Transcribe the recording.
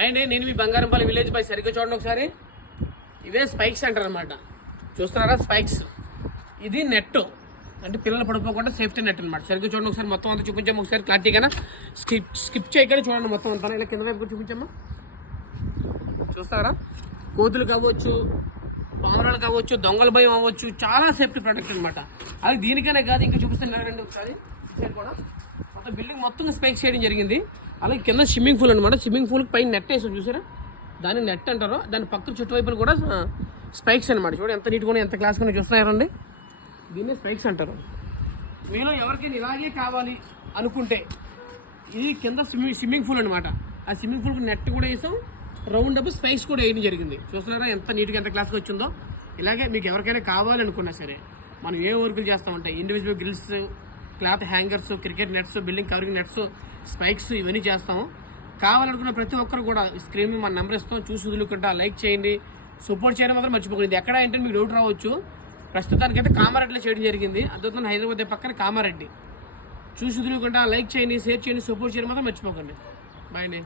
అండి నేను మీ బంగారంపల్లి విలేజ్ పై సరిగ్గా చూడండి ఒకసారి. ఇవే స్పైక్స్ అంటారు అనమాట. చూస్తున్నారా స్పైక్స్? ఇది నెట్ అంటే పిల్లలు పడిపోకుండా సేఫ్టీ నెట్ అనమాట. సరిగ్గా చూడండి ఒకసారి, మొత్తం అంతా చూపించాము ఒకసారి క్లారిటీగా. స్కిప్ చేయకుండా చూడండి మొత్తం అంతా. ఇలా కింద వైపు చూపించామా, చూస్తారా? కోతులు కావచ్చు, పామురాలు కావచ్చు, దొంగల భయం అవ్వచ్చు, చాలా సేఫ్టీ ప్రొటెక్ట్ అనమాట. అది దీనికనే కాదు, ఇంకా చూపిస్తున్నారండి ఒకసారి. సైడ్ కూడా మొత్తం బిల్డింగ్ మొత్తం స్పైక్స్ చేయడం జరిగింది. అలాగే కింద స్విమ్మింగ్ పూల్ అనమాట. స్విమ్మింగ్ పూల్ పైన నెట్ వేసారు చూసారా, దాన్ని నెట్ అంటారు. దాని పక్కన చుట్టువైపులు కూడా స్పైక్స్ అనమాట. చూడండి ఎంత నీట్గా ఎంత క్లాస్గా చూస్తున్నారండి. దీన్ని స్పైక్స్ అంటారు. మీలో ఎవరికైనా ఇలాగే కావాలి అనుకుంటే ఇది కింద స్విమ్మింగ్ పూల్ అనమాట. ఆ స్విమ్మింగ్ పూల్కి నెట్ కూడా వేసాం, రౌండ్ అప్ స్పైక్స్ కూడా వేయడం జరిగింది. చూస్తున్నారా ఎంత నీట్గా ఎంత క్లాస్గా వచ్చిందో. ఇలాగే మీకు ఎవరికైనా కావాలనుకున్నా సరే మనం ఏ వర్కులు చేస్తామంటే individual grills, cloth hangers, cricket nets, building covering nets, spikes ఇవన్నీ చేస్తాము. కావాలనుకున్న ప్రతి ఒక్కరు కూడా స్క్రీన్ మన నెంబర్ ఇస్తాం, చూసి వదులుకుంటా లైక్ చేయండి, సపోర్ట్ చేయడం మాత్రం మర్చిపోకండి. ఇది ఎక్కడ అంటే మీకు డౌట్ రావచ్చు. ప్రస్తుతానికైతే కామారెడ్డిలో చేయడం జరిగింది. అద్భుతం హైదరాబాద్ పక్కన కామారెడ్డి. చూసి వదులుకుంటా లైక్ చేయండి, షేర్ చేయండి, సపోర్ట్ చేయడం మాత్రం మర్చిపోకండి. బాయ్.